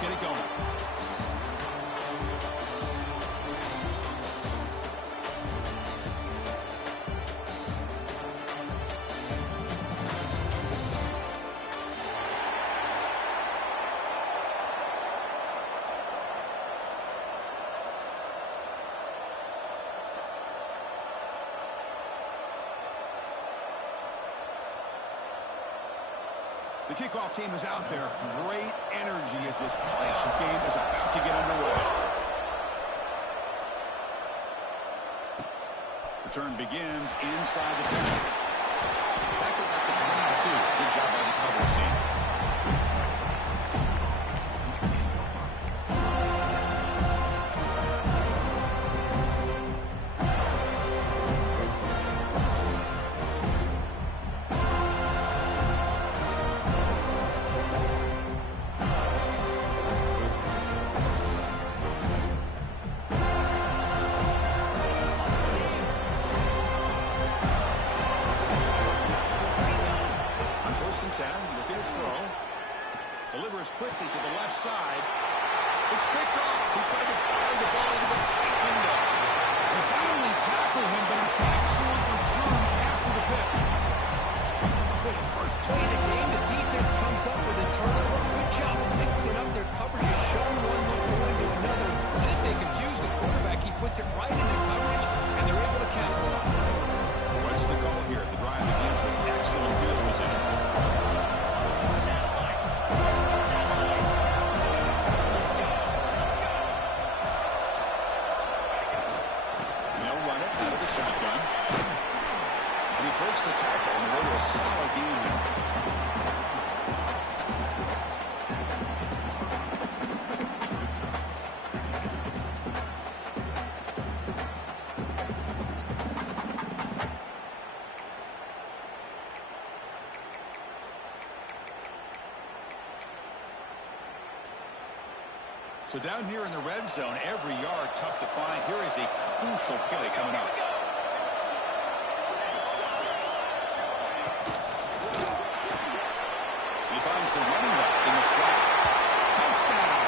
get it going. The kickoff team is out there. Great energy as this playoff game is about to get underway. Return begins inside the 10. Backer at the 22. Good job by the coverage team. Looking to throw. Delivers quickly to the left side. It's picked off. He tried to fire the ball into the tight window. They finally tackle him, but an excellent return after the pick. For the first play of the game, the defense comes up with a turnover. Good job of mixing up their coverages, showing one look going to another. And if they confuse the quarterback, he puts it right in the coverage, and they're able to capitalize. What's the call here? The drive begins with excellent field position. They'll run it out of the shotgun. And he breaks the tackle on the way to a solid game here. So down here in the red zone, every yard tough to find. Here is a crucial play coming up. He finds the running back in the flat. Touchdown.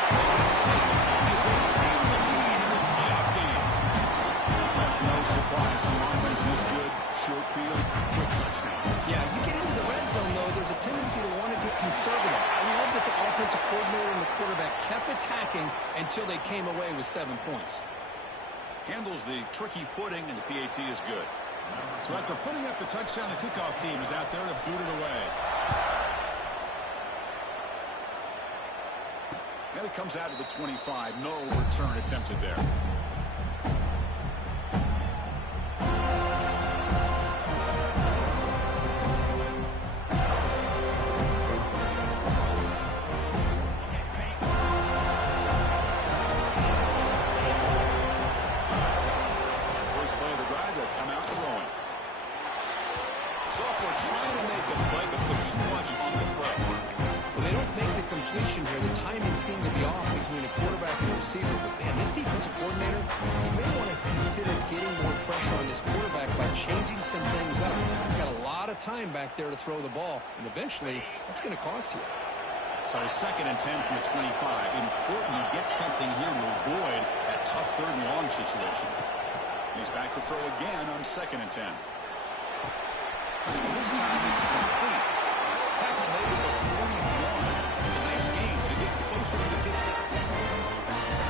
As they claim the lead in this playoff game. No surprise from offense this good. Short field, quick touchdown. Yeah, you get into the red zone, though, there's a tendency to want to get conservative. I love that the offensive coordinator and the quarterback kept attacking until they came away with 7 points. Handles the tricky footing, and the PAT is good. So after putting up the touchdown, the kickoff team is out there to boot it away. And it comes out to the 25. No return attempted there. Software trying to make a play, but put too much on the throw. Well, they don't make the completion here. The timing seemed to be off between a quarterback and a receiver. But, man, this defensive coordinator, he may want to consider getting more pressure on this quarterback by changing some things up. He's got a lot of time back there to throw the ball, and eventually that's going to cost you. So 2nd and 10 from the 25. Important to get something here to avoid that tough 3rd and long situation. He's back to throw again on 2nd and 10. This time it's complete. Tackle made at the 41. It's a nice game to get closer to the 50.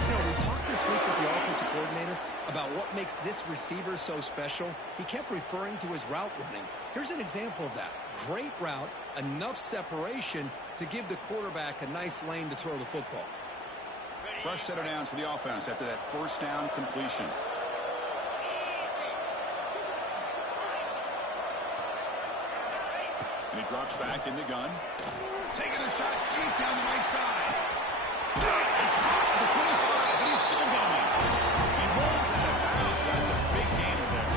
You know, we talked this week with the offensive coordinator about what makes this receiver so special. He kept referring to his route running. Here's an example of that. Great route, enough separation to give the quarterback a nice lane to throw the football. Fresh set of downs for the offense after that 1st down completion. And he drops back in the gun. Taking a shot deep down the right side. It's caught at the 25, and he's still going. He rolls that out. That's a big gainer there.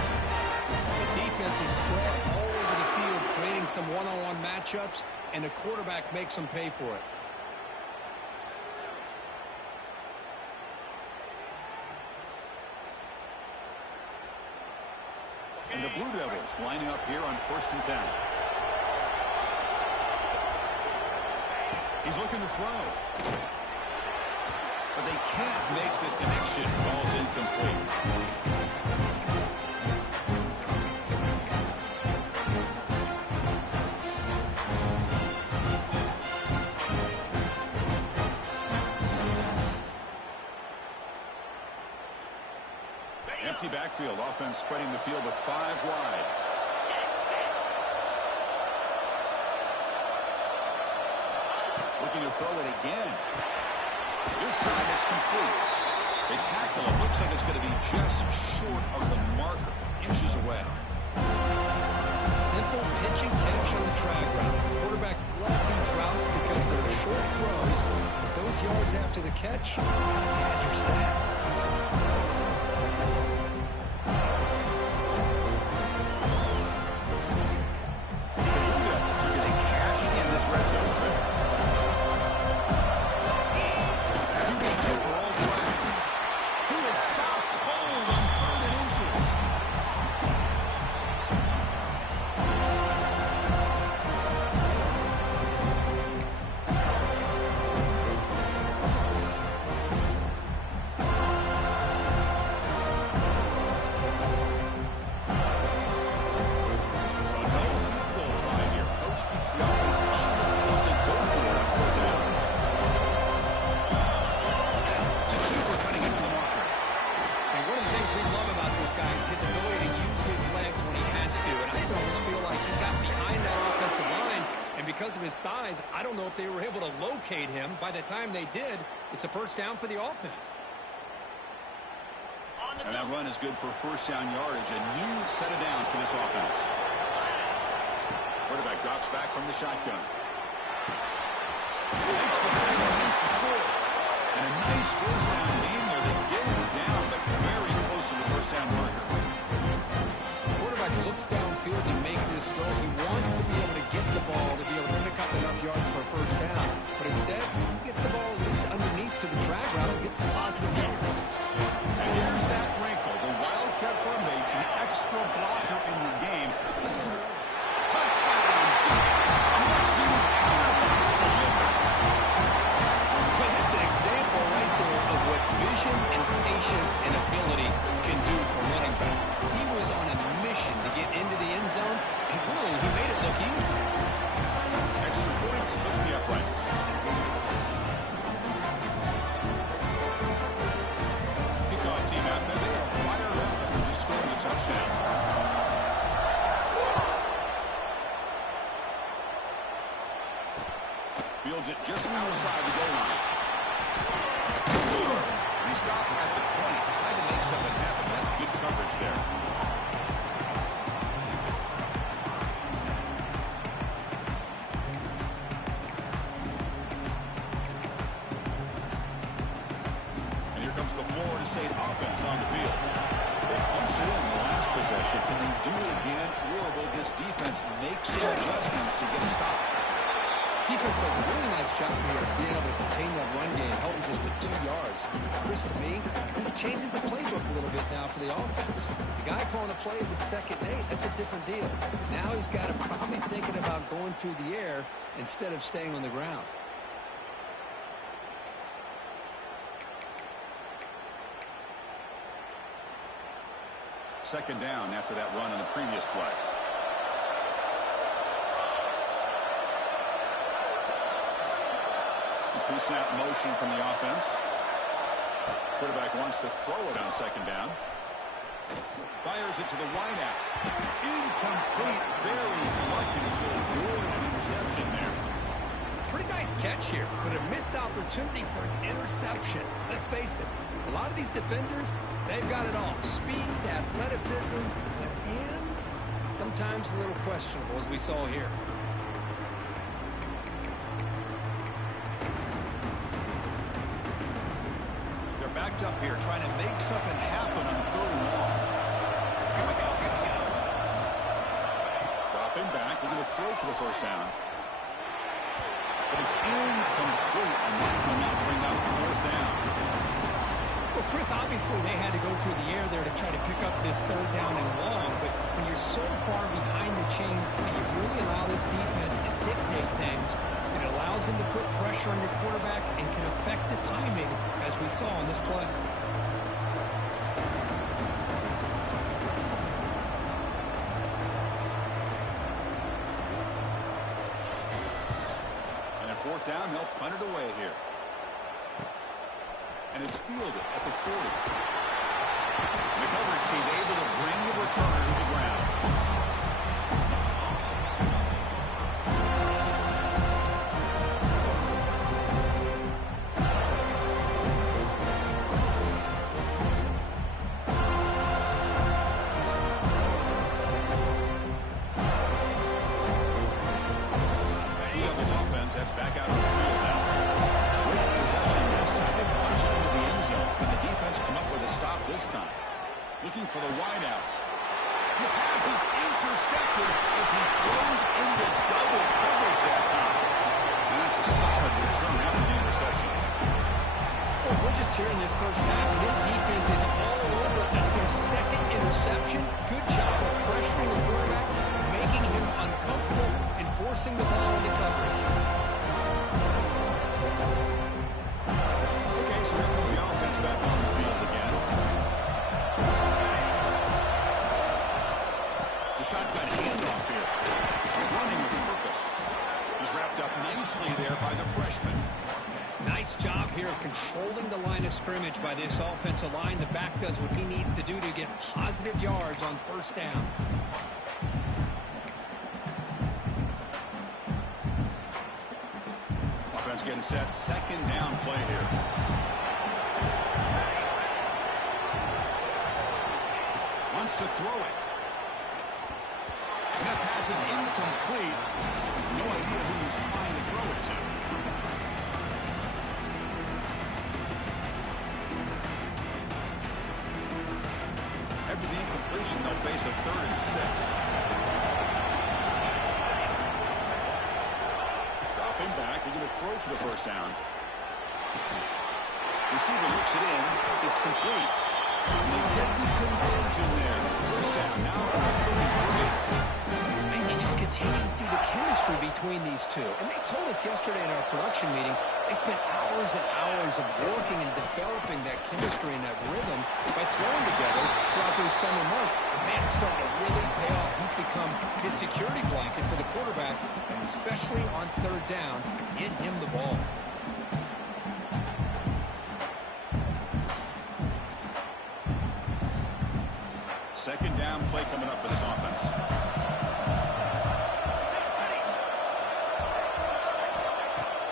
The defense is spread all over the field, creating some one-on-one matchups, and the quarterback makes them pay for it. And the Blue Devils lining up here on 1st and 10. He's looking to throw. but they can't make the connection. Ball's incomplete. Empty backfield. Offense spreading the field to 5 wide. Looking to throw it again. This time it's complete. They tackle it. Looks like it's going to be just short of the marker. Inches away. Simple pitch and catch on the drag route. Quarterbacks love these routes because they're short throws. But those yards after the catch, add your stats. So can they cash in this red zone trip? He is stopped cold on 3rd and inches. So no field goal try here. Coach keeps the offense on the field and go for it for them. To keeper trying to get to the marker. And one of the things we love about this guy is his ability to use his legs when he has to. And I almost feel like he got behind that offensive line. And because of his size, I don't know if they were able to locate him. By the time they did, it's a first down for the offense. And that run is good for first down yardage. A new set of downs for this offense. Quarterback drops back from the shotgun. Makes the play, chance to score. And a nice first down gain there. They get it down, but very close to the first down marker. Quarterback looks downfield to make this throw. He wants to be able to get the ball to be able to pick up enough yards for a first down. But instead, he gets the ball at least underneath to the drag route and gets some positive yards. And here's that wrinkle. The Wildcat formation, extra blocker in the game. Listen, touchdown, deep. A much-needed counterpunch delivered. Well, that's an example right there of what vision and patience and ability can do for a running back. He was on a mission to get into the end zone, and really, he made it look easy. Extra point splits the uprights. Kickoff team out there. They are fired up after scoring a touchdown. Fields it just outside the goal line. And he stopped at the 20, trying to make something happen. That's good coverage there. And here comes the Florida State offense on the field. They punched it in the last possession. Can they do it again, or will this defense make some adjustments to get a stop? Defense does a really nice job here of being able to contain that run game, helping just with 2 yards. Chris, to me, this changes the playbook a little bit now for the offense. The guy calling the plays at 2nd and 8, that's a different deal. Now he's got to probably thinking about going through the air instead of staying on the ground. Second down after that run in the previous play. Pre-snap motion from the offense. Quarterback wants to throw it on 2nd down. Fires it to the wideout. Incomplete. Very lucky to avoid an interception there. Pretty nice catch here, but a missed opportunity for an interception. Let's face it, a lot of these defenders, they've got it all. Speed, athleticism, but hands, sometimes a little questionable, as we saw here. Backed up here, trying to make something happen on 3rd and long. Here we go. Dropping back, looking to throw for the first down. But it's incomplete, and that will now bring up 4th down. Well, Chris, obviously they had to go through the air there to try to pick up this third down and long, but when you're so far behind the chains and you really allow this defense to dictate things, it allows them to put pressure on your quarterback and can affect the timing, as we saw on this play. And at fourth down, they'll punt it away here. And it's fielded at the 40. The coverage team able to bring the returner to the ground. The Eagles offense heads back out on the field now. With possession, decided to punch it into the end zone. Can the defense come up with a stop this time? Looking for the wideout. The pass is intercepted as he throws into double coverage that time. And that's a solid return after the interception. Well, we're just here in this first half. This defense is all over. That's their second interception. Good job of pressuring the quarterback, making him uncomfortable, and forcing the ball into coverage. Okay, so here comes the offense back on the field again. The shotgun handoff here. Running with purpose. He's wrapped up nicely there by the freshman. Nice job here of controlling the line of scrimmage by this offensive line. The back does what he needs to do to get positive yards on first down. Offense getting set. Second down play here. Wants to throw it. And that pass is incomplete. No idea who he's trying to throw it to. After the incompletion, they'll face a 3rd and 6. Dropping back, they're going to throw for the first down. Receiver looks it in. It's complete. And they get the conversion there. First down. Now 3rd. And you just continue to see the chemistry between these two. And they told us yesterday in our production meeting, they spent hours and hours of working and developing that chemistry and that rhythm by throwing together throughout those summer months. And man, it's starting to really pay off. He's become his security blanket for the quarterback, and especially on third down, get him the ball. Second down play coming up for this offense.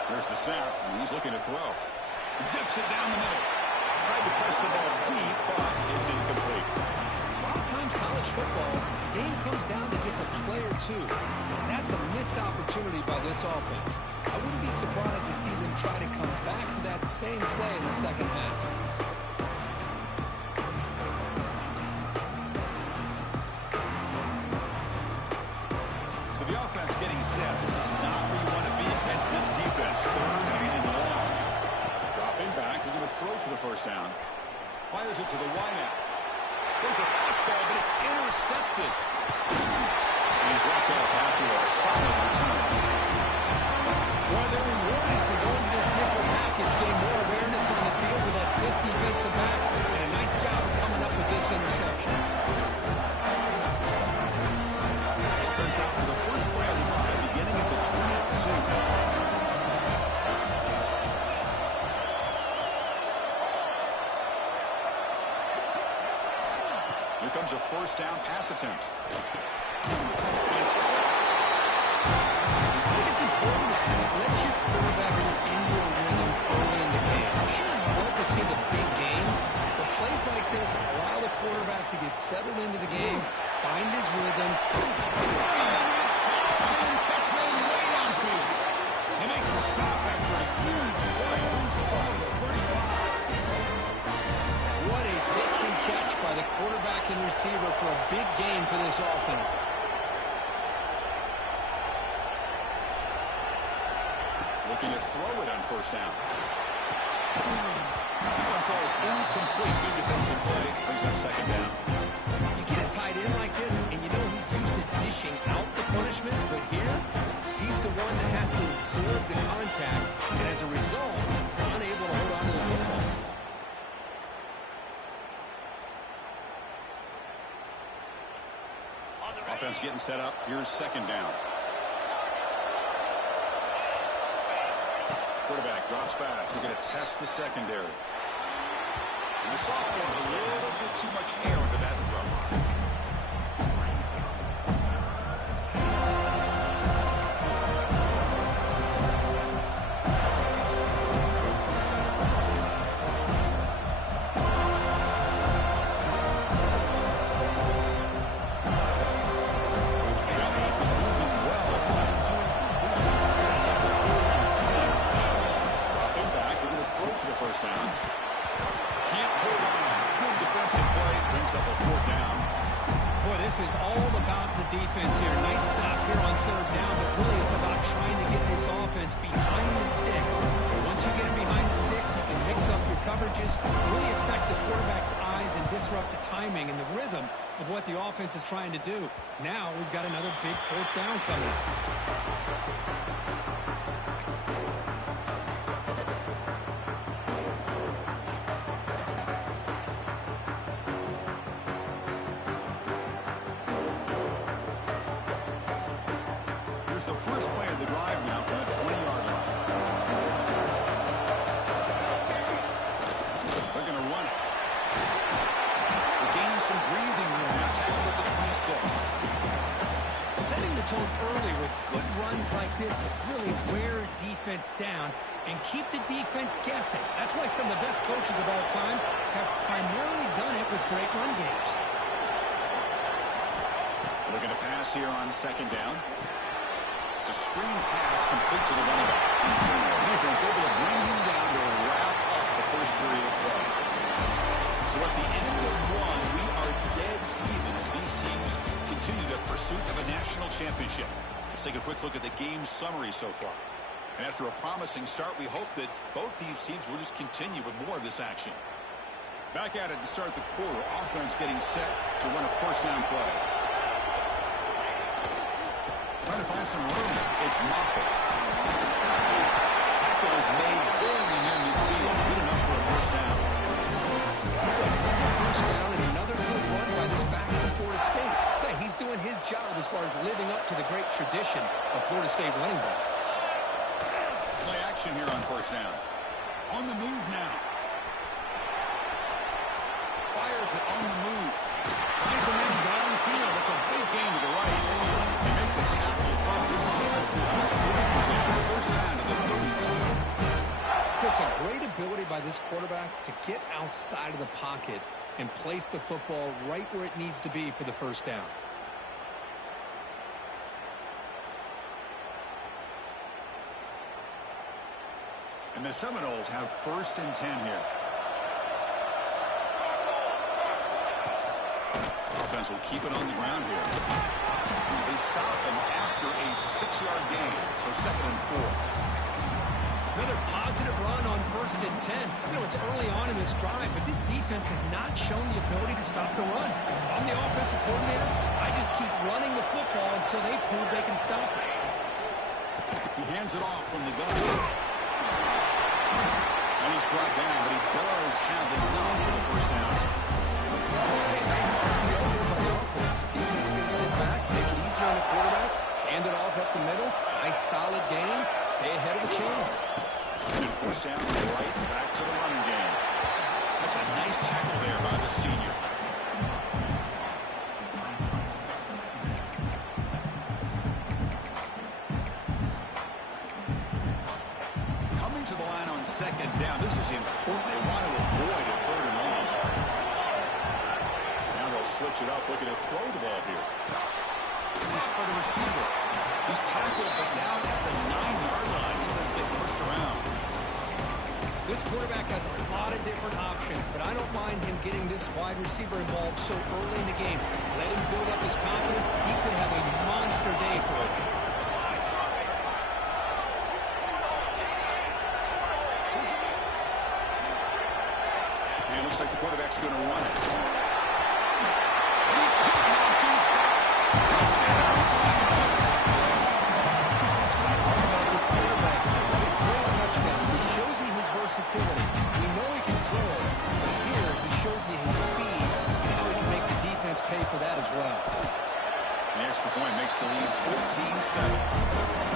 There's the snap, and he's looking to throw. Zips it down the middle. Tried to press the ball deep, but it's incomplete. A lot of times college football, the game comes down to just a play or two. And that's a missed opportunity by this offense. I wouldn't be surprised to see them try to come back to that same play in the second half. So the offense getting set. This is not where you want to be against this defense. 3rd and long. Dropping back. They're going to throw for the first down. Fires it to the wideout. There's a fastball, but it's intercepted. And he's wrapped up after a solid return. Well, they're rewarded for going to this nickel package, getting more awareness on the field with that 5th defensive back, and a nice job of coming up with this interception. Offense out for the first play of the drive, beginning at the 22. Here comes a first down pass attempt. And it's caught. I think it's important to let your quarterback get into a rhythm early in the game. Sure, you love to see the big games, but plays like this allow the quarterback to get settled into the game, find his rhythm. And it's caught. Catch made way downfield. They make the stop after a huge play. Moves the ball to the 35. What a pitch and catch by the quarterback and receiver for a big game for this offense. Looking to throw it on first down. That one falls incomplete. Good defensive play. Brings up second down. You get a tight end like this, and you know he's used to dishing out the punishment, but here, he's the one that has to absorb the contact, and as a result, he's unable to hold on to the football. Offense getting set up. Here's second down. Quarterback drops back. We're going to test the secondary. And the sophomore, a little bit too much air into that throw. This is all about the defense here. Nice stop here on third down, but really it's about trying to get this offense behind the sticks. Once you get them behind the sticks, you can mix up your coverages, really affect the quarterback's eyes and disrupt the timing and the rhythm of what the offense is trying to do. Now we've got another big fourth down coming. Down and keep the defense guessing. That's why some of the best coaches of all time have primarily done it with great run games. Looking to pass here on second down. It's a screen pass complete to the running back. The defense able to bring him down to wrap up the first period of play. So at the end of one, we are dead even as these teams continue their pursuit of a national championship. Let's take a quick look at the game summary so far. And after a promising start, we hope that both these teams will just continue with more of this action. Back at it to start the quarter. Offense getting set to run a first down play. Trying to find some room. It's Moffitt. Tackle is made very near midfield. Good enough for a first down. Another first down and another good run by this back from Florida State. He's doing his job as far as living up to the great tradition of Florida State running backs. Play action here on first down. On the move now. Fires it on the move. Finds a man downfield. That's a big gain to the right. They make the tackle. This offense now in scoring position. First down to the 32. Chris, a great ability by this quarterback to get outside of the pocket and place the football right where it needs to be for the first down. And the Seminoles have first and 10 here. Offense will keep it on the ground here. They stop them after a 6-yard gain, so second and 4. Another positive run on first and 10. You know, it's early on in this drive, but this defense has not shown the ability to stop the run. I'm the offensive coordinator. I just keep running the football until they prove they can stop it. He hands it off from the gun. And he's brought down, but he does have enough for the first down. Hey, nice RPO here by the offense. Defense going to sit back, make it easier on the quarterback, hand it off up the middle. Nice solid game. Stay ahead of the chains. And first down right back to the running game. That's a nice tackle there by the senior. Coming to the line on second down. This is important. They want to avoid a third and long. Now they'll switch it up, looking to throw the ball here. Blocked by the receiver. He's tackled, but down at the 9-yard line. Defense getting pushed around. This quarterback has a lot of different options, but I don't mind him getting this wide receiver involved so early in the game. Let him build up his confidence. He could have a monster day for him. Looks like the quarterback's going to run it. He could not be stopped. Touchdown, St. Louis. Because that's what I love about this quarterback. It's a great touchdown. He shows you his versatility. We know he can throw it. But here, he shows you his speed and how he can make the defense pay for that as well. The extra point makes the lead 14-7.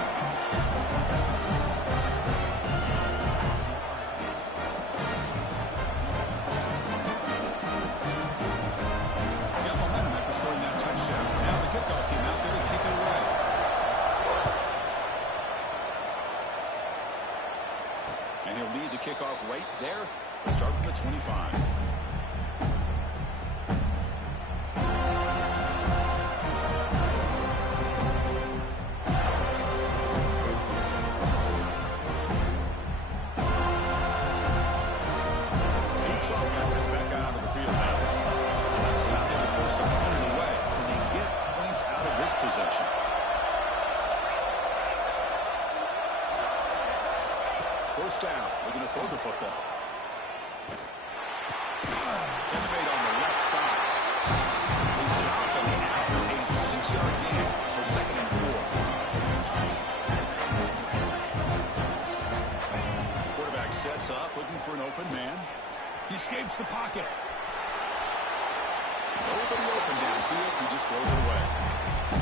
Kickoff right there to start from the 25. Duke's offense is back out onto the field now. Last time they were forced to punt it away, and they get points out of this possession. First down. We're going to throw the football. That's made on the left side. We stop them after a 6-yard gain. So 2nd and 4. Quarterback sets up, looking for an open man. He escapes the pocket. Nobody open downfield. He just throws it away.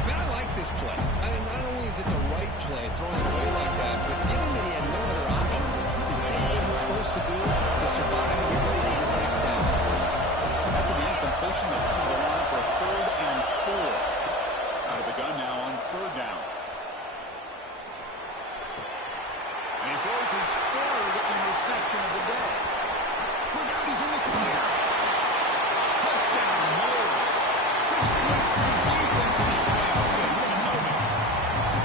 Man, I like this play. I mean, not only is it the right play, throwing it away like that, but given that he had no other option, he just did what he's supposed to do to survive and get ready for this next down. After the incompletion, they'll come to the line for a 3rd and 4. Out of the gun now on 3rd down. And he throws his 3rd interception of the day. Look out, he's in the clear. Touchdown, Knowles. 6 points for the defense in this playoff game. What a moment.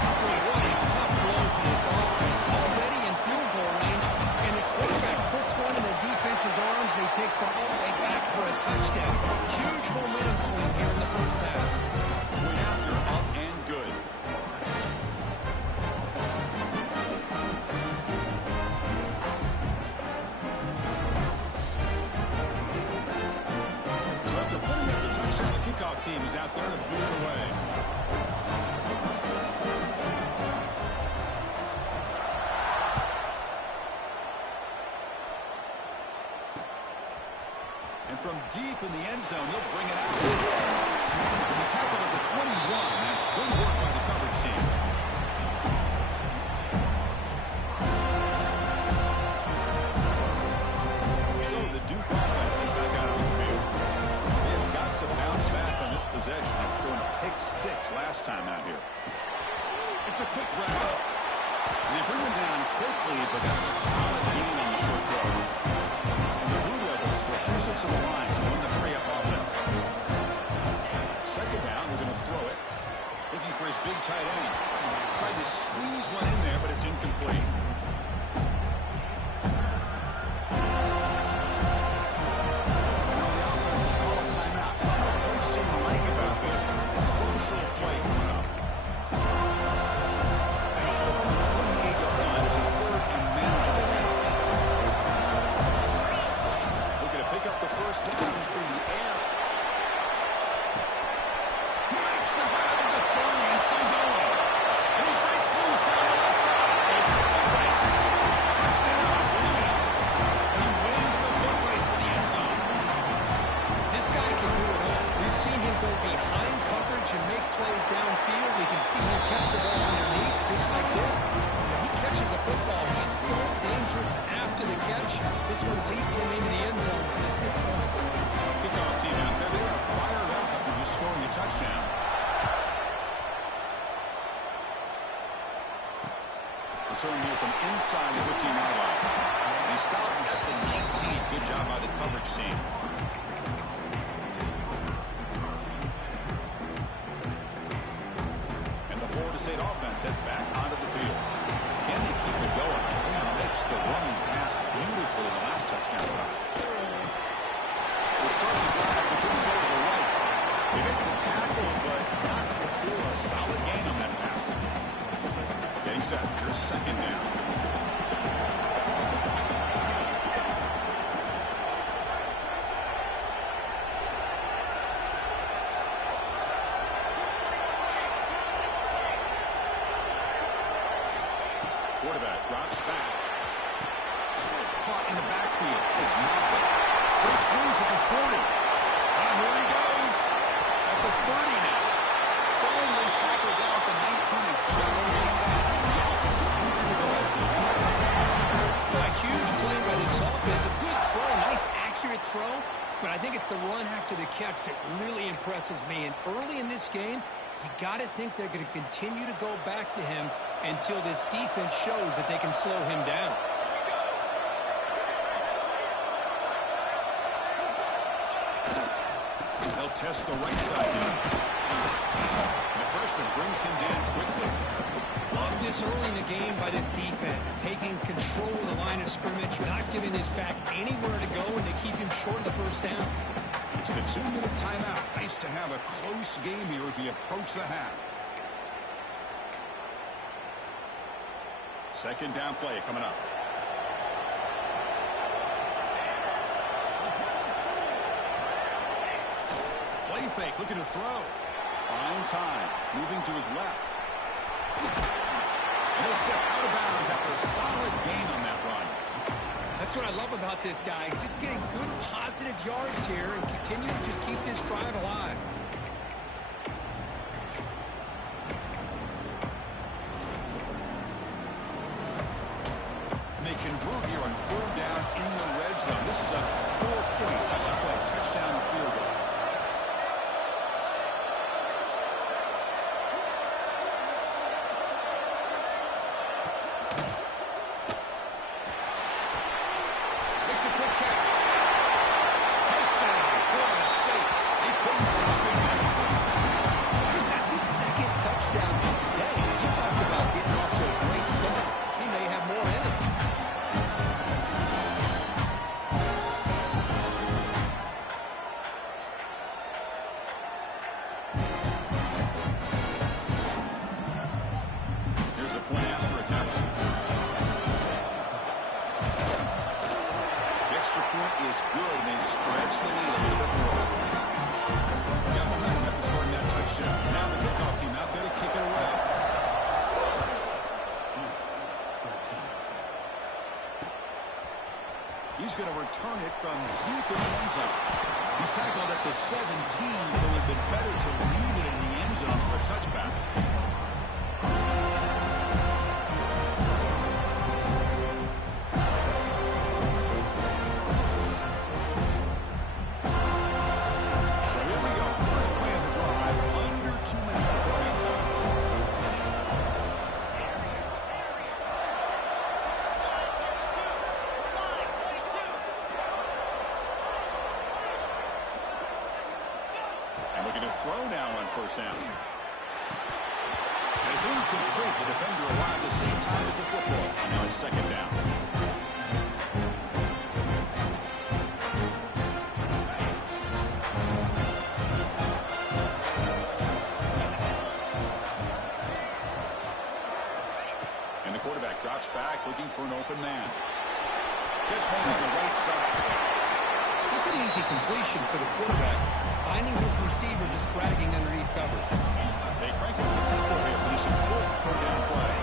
Boy, what a tough blow for this offense. Already in field goal range, and the quarterback puts one in the defense's arms, and he takes it all the way back for a touchdown. Huge momentum swing here in the first half. Went after, up and good. So after putting up the touchdown, the kickoff team is out there to boot it away. And from deep in the end zone, he'll bring it out. With a tackle at the 21, that's good work by the coverage team. So the Duke offense is back out on the field. They've got to bounce back on this possession after throwing a pick 6 last time out here. It's a quick grab. They bring him down quickly, but that's a solid gain on the short throw. And the Blue Devils will push it to the line to win the 3-up offense. 2nd down, we're going to throw it. Looking for his big tight end. Tried to squeeze one in there, but it's incomplete. Now the offense will call a timeout. Something the coach didn't like about this. Crucial play coming up. So from the 28-yard line, it's a 3rd and manageable hit. Looking to pick up the first down through the air. He makes the grab at the 30 and still going. And he breaks loose down the left side. It's a foot race. Touchdown, Blue Devils. He wins the foot race to the end zone. This guy can do it all. We've seen him go behind coverage and make plays downfield. We can see him catch the ball underneath, just like this. When he catches a football, he's so dangerous after the catch. This one leads him into the end zone for the 6 points. Kickoff team out there. They are fired up after just scoring a touchdown. Return here from inside the 15-yard line. He stopped at the 19. Good job by the coverage team. And the Florida State offense heads back onto the field. Can they keep it going? They mixed the running pass beautifully in the last touchdown drive. They start the drive. They couldn't go to the right. They make the tackle, but not before a solid gain on that pass. Getting set. Here's 2nd down. Quarterback drops back. Caught in the backfield. It's Moffitt. Breaks loose at the 40. And here he goes. At the 30 now. Finally tackled down at the 19, and just like that, the offense is moving to the red zone. Well, a huge play by this offense. A good throw, a nice accurate throw. But I think it's the run after the catch that really impresses me. And early in this game, you got to think they're going to continue to go back to him until this defense shows that they can slow him down. They'll test the right side now. The freshman brings him down quickly. Love this early in the game by this defense, taking control of the line of scrimmage, not giving this back anywhere to go, and to keep him short of the first down. It's the 2-minute timeout. Nice to have a close game here as we approach the half. Second down play coming up. Play fake, looking to throw. Fine time, moving to his left. And he'll step out of bounds after a solid gain on that run. That's what I love about this guy. Just getting good, positive yards here and continue to just keep this drive alive. And they convert here on 4th down in the red zone. This is a 4-point play, touchdown and field goal. Is good, and they stretch the lead a little bit more. Got momentum after scoring that touchdown. Now the kickoff team out there to kick it away. He's going to return it from deep in the end zone. He's tackled at the 17, so it would have been better to leave it in the end zone for a touchback. Looking to throw now on 1st down. And it's incomplete. The defender arrived at the same time as the football. And now it's 2nd down. And the quarterback drops back, looking for an open man. Catch made on the right side. It's an easy completion for the quarterback, finding his receiver just dragging underneath cover. They crank up the tempo here for this important 3rd down play.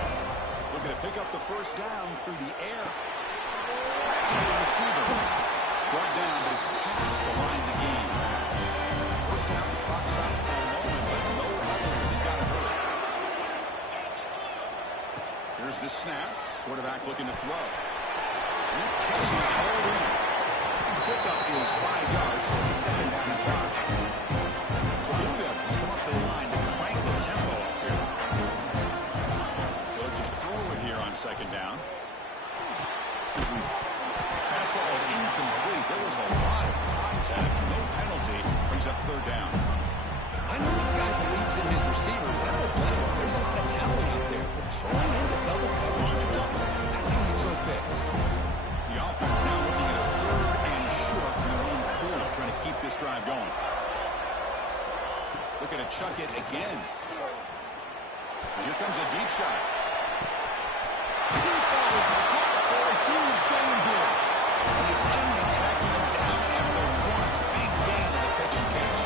Looking to pick up the 1st down through the air. The receiver brought down, but is past the line to gain. 1st down, the clock stops for a moment, but no other really got it hurt. Here's the snap. Quarterback looking to throw. And that catch is hauled in. Pickup is 5 yards, so it's 2nd down and 5. The Blue Devils come up to the line to crank the tempo up here. They'll just throw it here on 2nd down. Pass ball is incomplete. There was a lot of contact. No penalty. Brings up 3rd down. I know this guy believes in his receivers. I don't blame him. There's a lot of talent out there. But throwing into double coverage right now, that's how you throw picks. The offense now looking at a 3rd and short from their own 40, trying to keep this drive going. Looking to chuck it again. And here comes a deep shot. Deep ball is caught for a huge gain here. And they finally tackle him down after one big gain on the pitch and catch.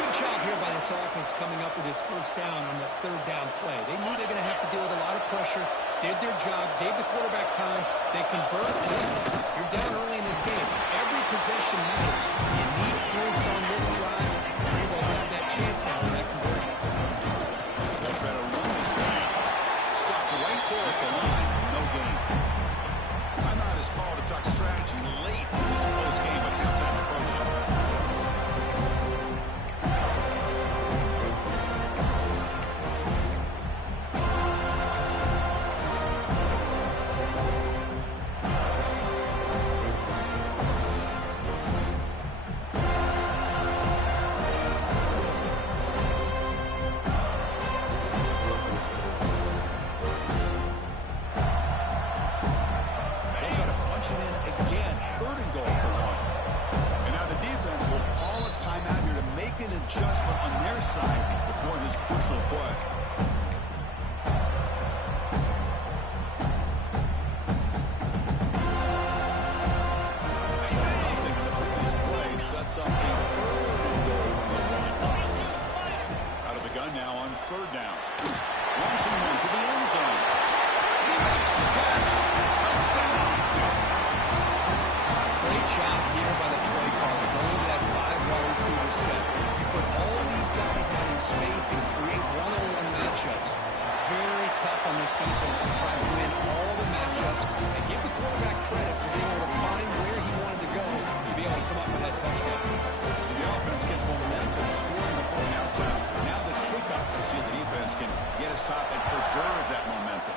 Good job here by this offense coming up with his 1st down on that 3rd down play. They knew they were going to have to deal with a lot of pressure, did their job, gave the quarterback time. They convert. Listen, you're down early in this game. Every possession matters. You need points on this drive. You're able to have that chance now with that conversion. They'll try to run this one out. Stopped right there at the line. No gain. Timeout is called to talk strategy late in this close game with halftime approaching. Adjustment on their side before this crucial play. So nothing in the previous play sets up a 3rd and goal from the line. Out of the gun now on 3rd down. Launching one to the end zone. He makes the catch. Touchdown. Great job here by the play caller, going to that 5-wide receiver set. Put all these guys out in space and create one-on-one matchups. Very tough on this defense to try to win all the matchups and give the quarterback credit for being able to find where he wanted to go to be able to come up with that touchdown. So the offense gets momentum, scoring before halftime. Now the kickoff to see if the defense can get us top and preserve that momentum.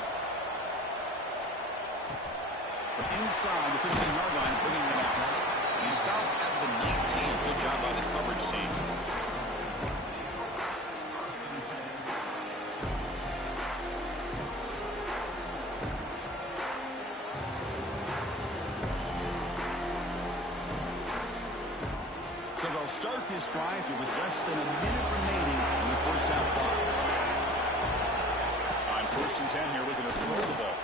From inside the 15-yard line, bringing them out. He stopped at the 19. Good job by the coverage team. So they'll start this drive here with less than a minute remaining in the first half clock. On 1st and 10 here, looking to throw the ball.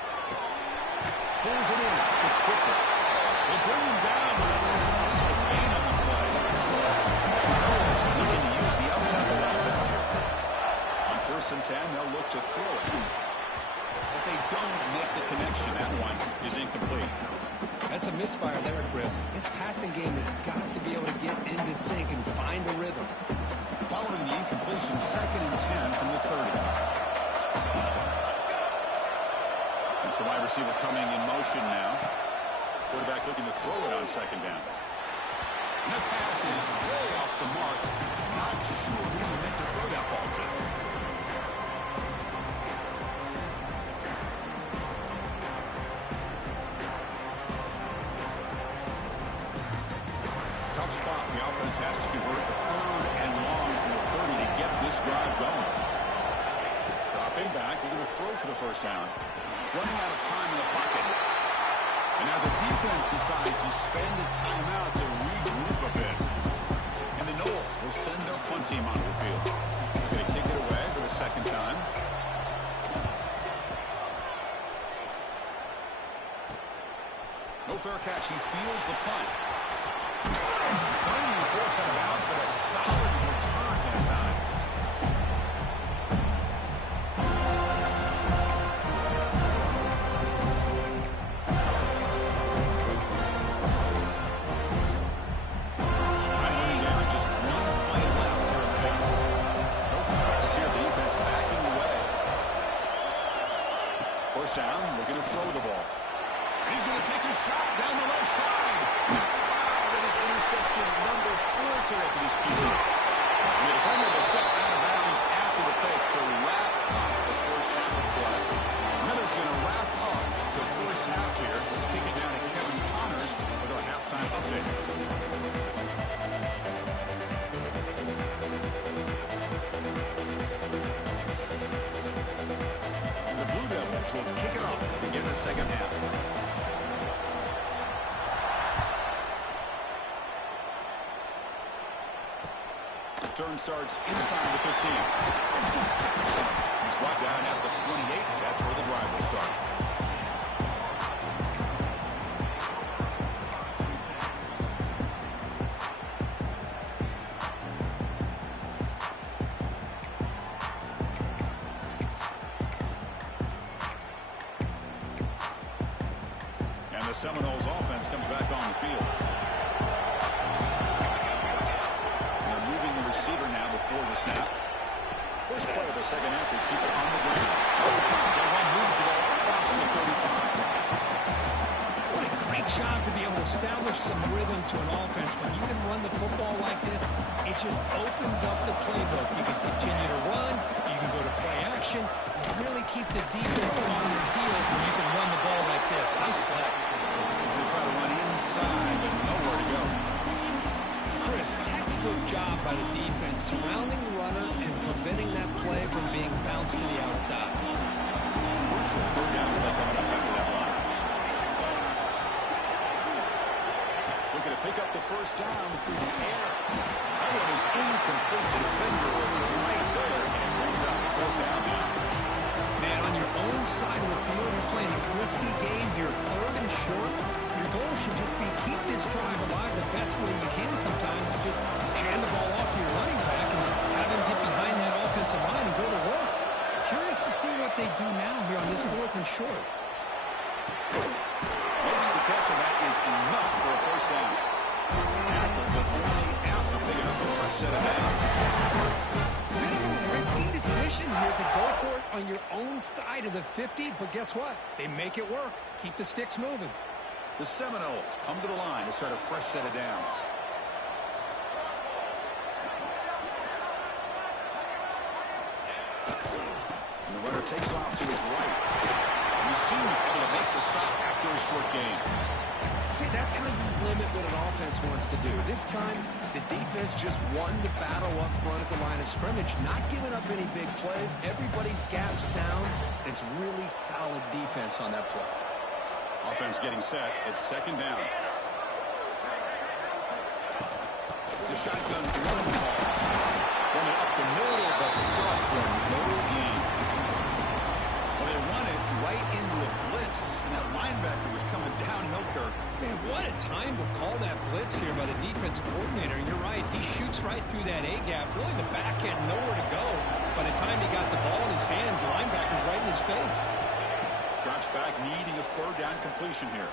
Pulls it in. It's Booker. They bring him down, but that's a solid gain on the play. Knowles looking to use the up-tempo offense here. On 1st and 10, they'll look to throw it. But they don't make the connection. That one is incomplete. That's a misfire there, Chris. This passing game has got to be able to get into sync and find a rhythm. Following the incompletion, 2nd and 10 from the 30. It's the wide receiver coming in motion now. Quarterback looking to throw it on 2nd down. And that pass is way off the mark. Not sure who he meant to throw that ball to. Tough spot. The offense has to convert the 3rd and long from the 30 to get this drive going. Dropping back, looking to throw for the 1st down. Running out of time in the pocket. And now the defense decides to spend the timeout to regroup a bit. And the Knowles will send their punt team onto the field. They're going to kick it away for the 2nd time. No fair catch. He feels the punt. Finally forced out of bounds, but a solid return that time. Down, looking to throw the ball. He's going to take a shot down the left side. Wow, that is interception number 4 today for this QB. And the defender will step out of bounds after the pick to wrap up the first half of play. Miller's going to wrap up the first half here. Let's kick it down to Kevin Connors with our halftime update. Will kick it off to begin the 2nd half. The turn starts inside the 15. He's brought down at the 28. That's where the drive will start. Seminoles offense comes back on the field. They're moving the receiver now before the snap. First play of the second half, they keep it on the ground. The one moves the ball across the 35. What a great job to be able to establish some rhythm to an offense. When you can run the football like this, it just opens up the playbook. You can continue to run. You can go to play action. You really keep the defense on their heels when you can run the ball like this. Nice play. They try to run inside, but nowhere to go. Chris, textbook job by the defense, surrounding the runner and preventing that play from being bounced to the outside. Crucial third down play coming up after that line. Looking to pick up the first down through the air. That one is incomplete. The defender was right there and brings out the fourth down now. Man, on your own side of the field, you're playing a risky game here, third and short. Your goal should just be keep this drive alive the best way you can sometimes. Just hand the ball off to your running back and have him get behind that offensive line and go to work. Curious to see what they do now here on this fourth and short. Makes the catch, and that is enough for a first down. Tackle, but only after picking up a fresh set of downs. Bit of a risky decision here to go for it on your own side of the 50, but guess what? They make it work. Keep the sticks moving. The Seminoles come to the line to start a fresh set of downs. And the runner takes off to his right. You see him able to make the stop after a short gain. See, that's how you limit what an offense wants to do. This time, the defense just won the battle up front at the line of scrimmage, not giving up any big plays. Everybody's gap sound. It's really solid defense on that play. Offense getting set. It's second down. It's a shotgun run ball. Running up the middle, but stuffed for no gain. Well, they run it right into a blitz, and that linebacker was coming downhill, Kirk. Man, what a time to call that blitz here by the defensive coordinator. You're right. He shoots right through that A-gap. Really, the back had nowhere to go. By the time he got the ball in his hands, the linebacker's right in his face. Drops back, needing a third down completion here.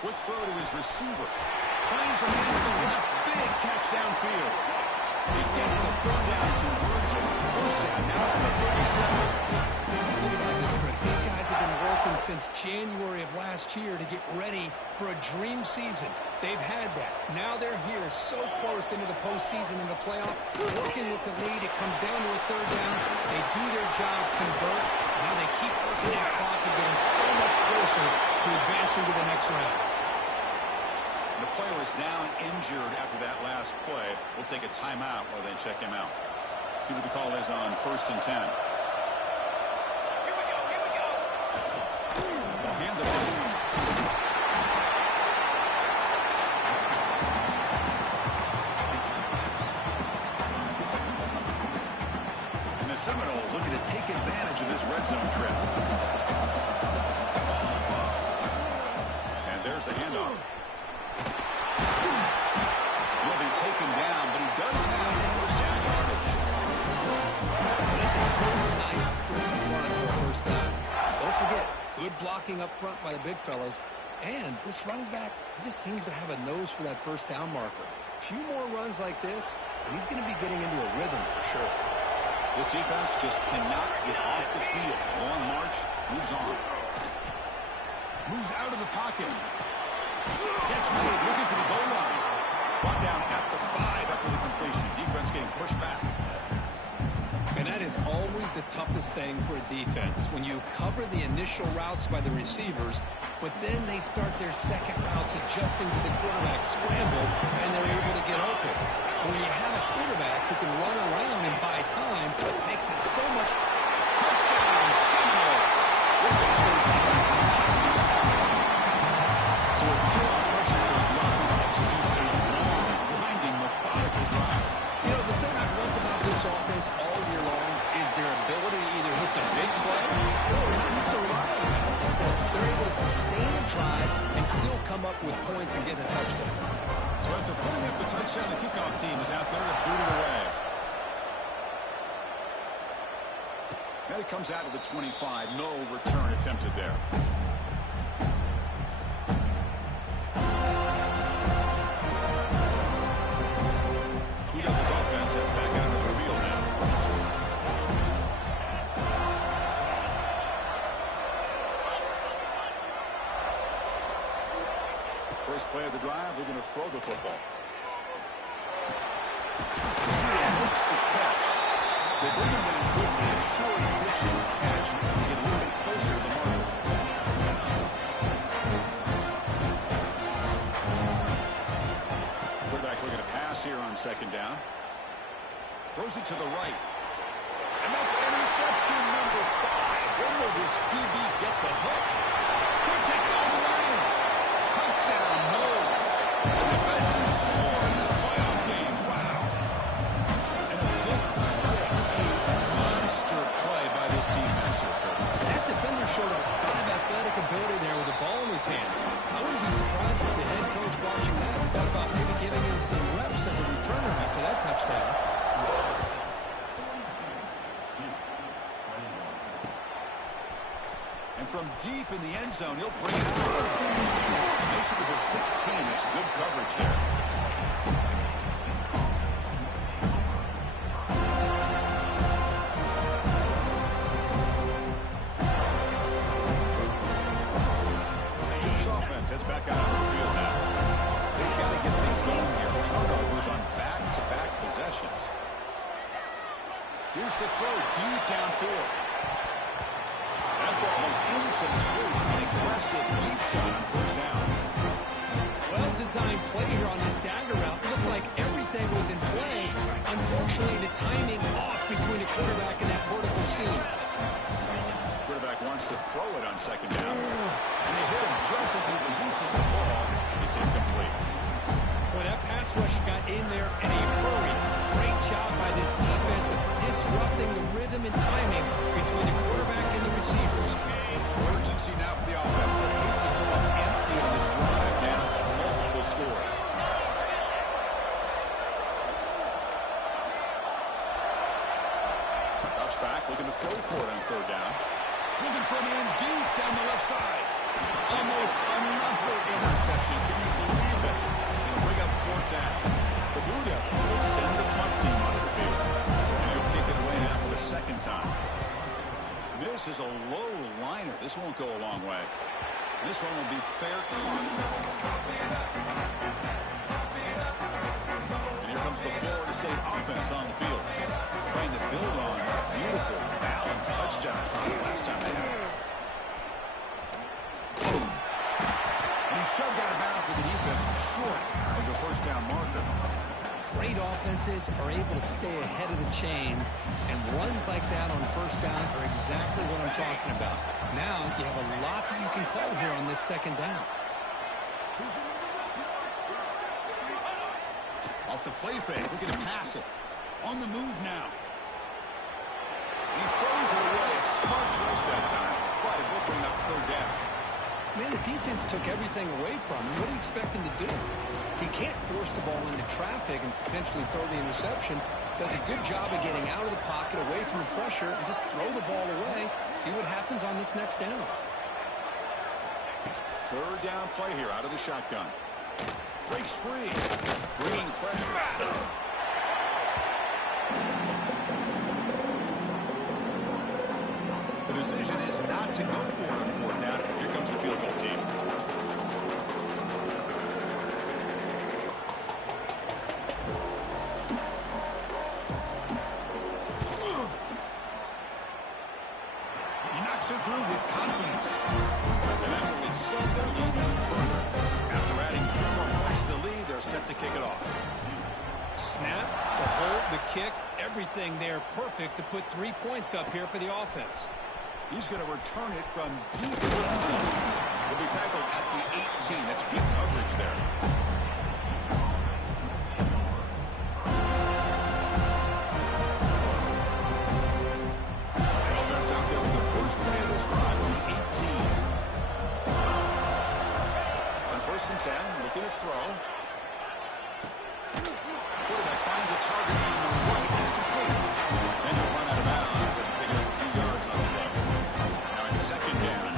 Quick throw to his receiver. Finds a man to the left. Big catch downfield. They get the third down conversion. First down now at the 37. Think about this, Chris. These guys have been working since January of last year to get ready for a dream season. They've had that. Now they're here so close into the postseason and the playoff. Working with the lead. It comes down to a third down. They do their job, convert. Now they keep working that clock and getting so much closer to advancing to the next round. The player is down injured after that last play. We'll take a timeout while they check him out. See what the call is on 1st and 10. They'll hand the ball. And the Seminoles looking to take advantage of this red zone trip. And there's the handoff. He'll be taken down, but he does have first down yardage. That's a really nice, crisp run for a first down. Don't forget, good blocking up front by the big fellas. And this running back, he just seems to have a nose for that first down marker. A few more runs like this, and he's going to be getting into a rhythm for sure. This defense just cannot get off the field. Long march, moves on. Moves out of the pocket. Catch made, looking for the goal line. Brought down at the 5 after the completion. Defense getting pushed back. And that is always the toughest thing for a defense. When you cover the initial routes by the receivers, but then they start their second routes adjusting to the quarterback scramble, and they're able to get open. And when you have a quarterback who can run around and buy time, it makes it so much. Touchdown, Seminoles. This offense cannot be stopped. So a bit of pressure as the offense executes a long, grinding, methodical drive. You know, the thing I've loved about this offense all year long is their ability to either hit the big play or not have to rely on it. They're able to sustain a drive and still come up with points and get a touchdown. So after putting up the touchdown, the kickoff team is out there to boot it away. Then it comes out of the 25. No return attempted there. Last play of the drive, they're going to throw the football. You see he makes the catch. They bring him down quickly, a short pitch and catch. Get a little bit closer to the marker. Quarterback looking to pass here on second down. Throws it to the right. And that's interception number 5. When will this QB get the hook? Can't take it all the way. Touchdown, Knowles. A defensive score in this playoff game. Wow. And a big 6. A monster play by this defense here, Kurt. That defender showed a lot of athletic ability there with the ball in his hands. I wouldn't be surprised if the head coach watching that thought about maybe giving him some reps as a returner after that touchdown. And from deep in the end zone, he'll bring it out. Makes it to the 16. That's good coverage there. This offense heads back out on the field now. They've got to get things going here. Turnovers on back-to-back possessions. Here's the throw deep downfield. That ball is incomplete. An aggressive deep shot on first down. Well-designed play here on this dagger route. Looked like everything was in play. Unfortunately, the timing off between the quarterback and that vertical seam. Quarterback wants to throw it on second down. And they hit him just as he releases the ball. It's incomplete. Boy, that pass rush got in there in a hurry. Great job by this defense of disrupting the rhythm and timing between the quarterback and the receivers. Urgency now for the offense. They hate to go up empty on this drive now. Multiple scores. Drops back, looking to throw for it on third down. Looking for a man deep down the left side. Almost another interception. Can you believe it? They'll bring up fourth down. The Blue Devils will send the punt team onto the field. And he'll kick it away now for the second time. This is a low liner. This won't go a long way. This one will be fair caught. And here comes the Florida State offense on the field. Trying to build on a beautiful, balanced touchdown try last time they had it. And he shoved out of bounds with the defense short of the first down marker. Great offenses are able to stay ahead of the chains, and runs like that on first down are exactly what I'm talking about. Now you have a lot that you can call here on this second down. Off the play fake, looking to pass it. On the move now. He throws it away. A smart choice that time. But it will bring up third down. Man, the defense took everything away from him. What do you expect him to do? He can't force the ball into traffic and potentially throw the interception. Does a good job of getting out of the pocket, away from the pressure, and just throw the ball away. See what happens on this next down. Third down play here out of the shotgun. Breaks free. Bringing pressure. The decision is not to go for it on fourth down. Here comes the field goal team. He knocks it through with confidence. And that will extend their lead even further. After adding 3 more points to the lead, they're set to kick it off. Snap, the hold, the kick, everything there perfect to put 3 points up here for the offense. He's going to return it from deep in the end zone. He'll be tackled at the 18. That's good coverage there. The offense out there for the first play of this drive on the 18. On first and 10, looking to throw. Quarterback finds a target on the right. It's complete. And he'll run out of bounds and pick it up a few yards on the play. Now it's second down.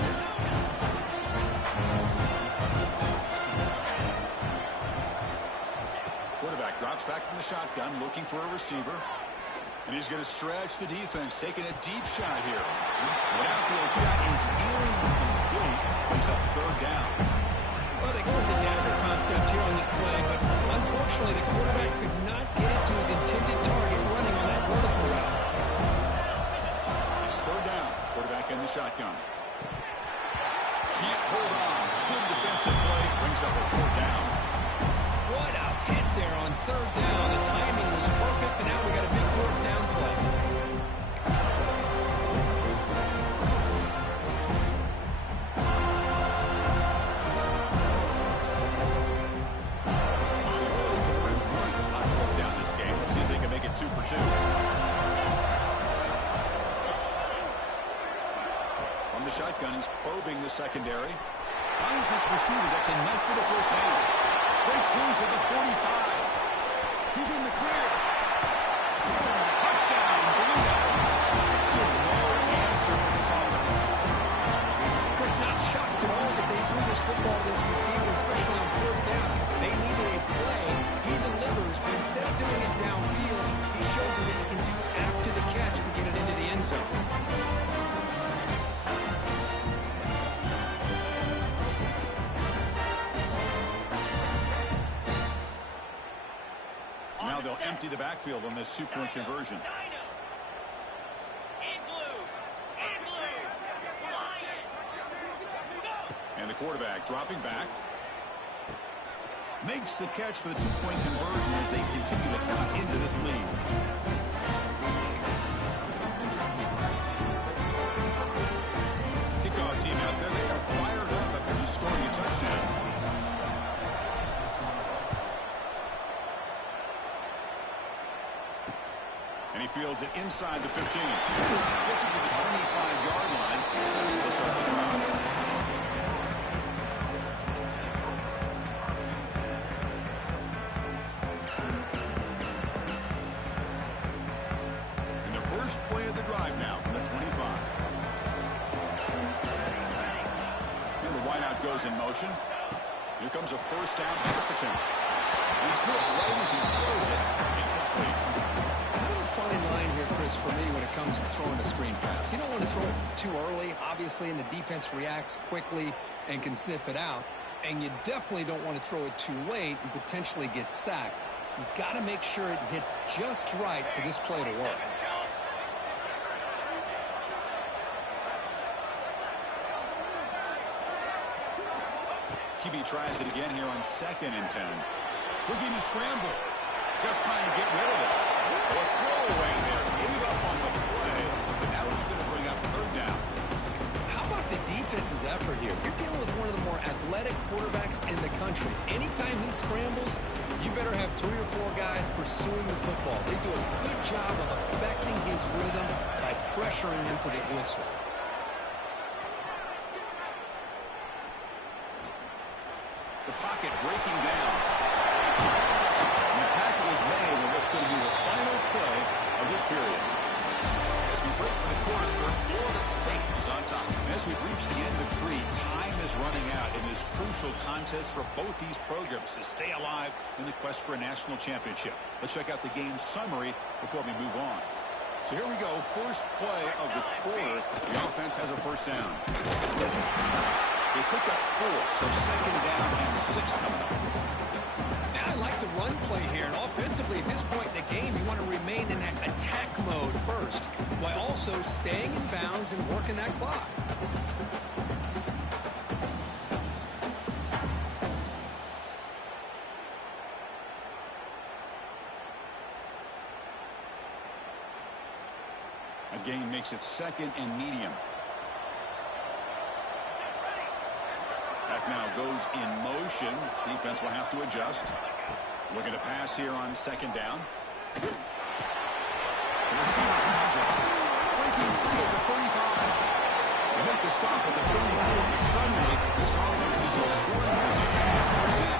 Quarterback drops back from the shotgun, looking for a receiver. And he's going to stretch the defense, taking a deep shot here. The outfield shot is incomplete. Brings up third down. Well, they go into dagger concept here on this play, but unfortunately the quarterback could not get it to his intended target running on that vertical route. It's third down. Quarterback in the shotgun. Can't hold on. Good defensive play. Brings up a fourth down. What a hit there on third down. The timing was perfect, and now we got a big fourth down play. Make it 2 for 2. From the shotgun, he's probing the secondary. Finds his receiver. That's enough for the first down. Breaks loose at the 45. He's in the clear. Touchdown, Blue Devils. Still no answer for this offense. Chris, not shocked at all that they threw this football to this receiver, especially on fourth down. They needed a play. He delivers, but instead of doing it downfield, he shows them what he can do after the catch to get it into the end zone. Now they'll empty the backfield on this two-point conversion. And the quarterback dropping back. Makes the catch for the two-point conversion as they continue to cut into this lead. Kickoff team out there. They are fired up after just scoring a touchdown. And he fields it inside the 15. Gets it to the 25-yard line. They'll start the drive. First play of the drive now from the 25. And the wideout goes in motion. Here comes a first down pass attempt. He's hit right as he throws it. Incomplete. Kind of a fine line here, Chris, for me when it comes to throwing a screen pass. You don't want to throw it too early, obviously, and the defense reacts quickly and can sniff it out. And you definitely don't want to throw it too late and potentially get sacked. You got to make sure it hits just right for this play to work. QB tries it again here on 2nd and 10. Looking to scramble. Just trying to get rid of it. A throwaway there. Gave up on the play, but now it's going to bring up third down. How about the defense's effort here? You're dealing with one of the more athletic quarterbacks in the country. Anytime he scrambles, you better have 3 or 4 guys pursuing the football. They do a good job of affecting his rhythm by pressuring him to the whistle. The pocket breaking down. And the tackle is made on what's going to be the final play of this period. As we break for the quarter, Florida State is on top. And as we reach the end of 3, time is running out in this crucial contest for both these programs to stay alive in the quest for a national championship. Let's check out the game summary before we move on. So here we go. First play of the quarter. The offense has a first down. They pick up 4, so 2nd down and 6 coming up. Now I like the run play here, and offensively at this point in the game, you want to remain in that attack mode first, while also staying in bounds and working that clock. A gain makes it 2nd and medium. Back now goes in motion. Defense will have to adjust. Looking to pass here on 2nd down. The receiver has it. Breaking free at the 35. They make the stop at the 34. But suddenly, this offense is in scoring position. First down.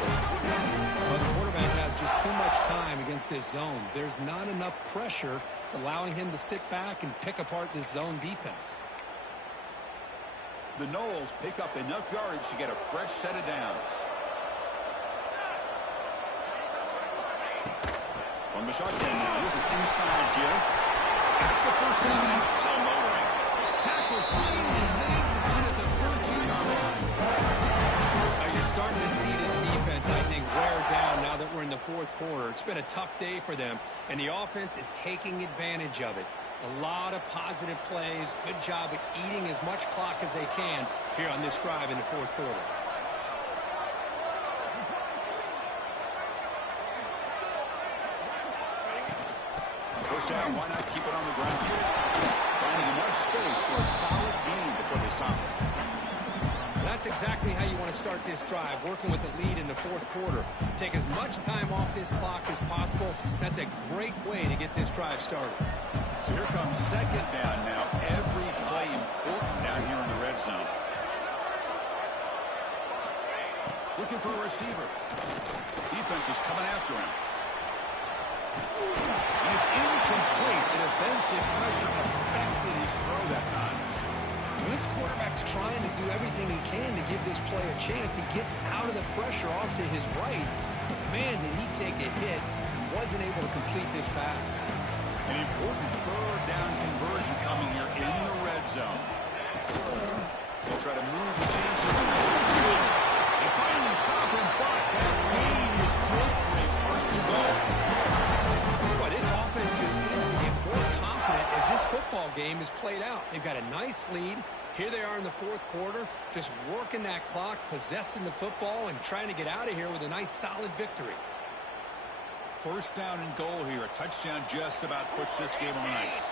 Well, the quarterback has just too much time against this zone. There's not enough pressure. It's allowing him to sit back and pick apart this zone defense. The Noles pick up enough yardage to get a fresh set of downs. On the shotgun now, here's an inside give. Got the first down and still motoring. Tackle finally made down at the 13-yard line. You're You're starting to see this defense, I think, wear down now that we're in the fourth quarter. It's been a tough day for them, and the offense is taking advantage of it. A lot of positive plays. Good job at eating as much clock as they can here on this drive in the fourth quarter. First down, why not keep it on the ground? Finding enough space for a solid gain before they stop it. That's exactly how you want to start this drive, working with the lead in the fourth quarter. Take as much time off this clock as possible. That's a great way to get this drive started. So here comes second down now. Every play important down here in the red zone. Looking for a receiver. Defense is coming after him. And it's incomplete. The defensive pressure affected his throw that time. This quarterback's trying to do everything he can to give this player a chance. He gets out of the pressure off to his right. Man, did he take a hit and wasn't able to complete this pass. An important third down conversion coming here in the red zone. They'll try to move the chains here. They finally stop him, but that lead is good for a first and goal. Boy, this offense just seems to get more confident as this football game is played out. They've got a nice lead. Here they are in the fourth quarter, just working that clock, possessing the football, and trying to get out of here with a nice, solid victory. First down and goal here. A touchdown just about puts this game on ice.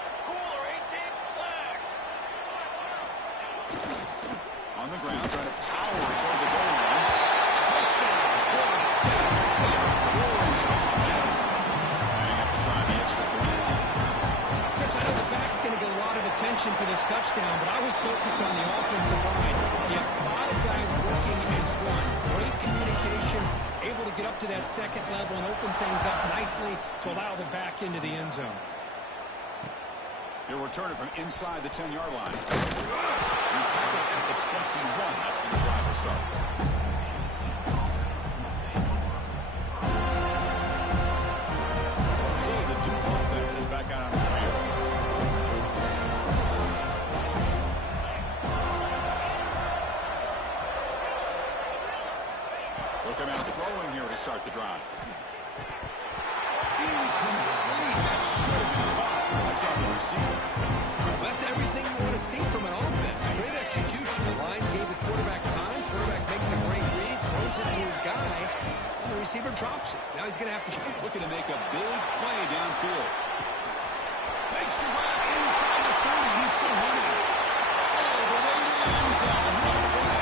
On the ground, trying to power toward the goal line. Touchdown. Good step. Chris, I know the back's going to get a lot of attention for this touchdown, but I was focused on the offensive line. You have 5 guys working as one. Great communication, able to get up to that second level and open things up nicely to allow the back into the end zone. He'll return it from inside the 10-yard line. He's tackled at the 21. That's when the drive will start. So the Duke offense is back out on the field. They'll come out throwing here to start the drive. Incomplete. That should have been caught. That's on the receiver. Well, that's everything you want to see from an offense. Great execution. The line gave the quarterback time. Quarterback makes a great read, throws it to his guy, and the receiver drops it. Now he's going to have to shoot. Looking to make a big play downfield. Makes the grab inside the 30. He's still running. All the way to the end zone. What a play.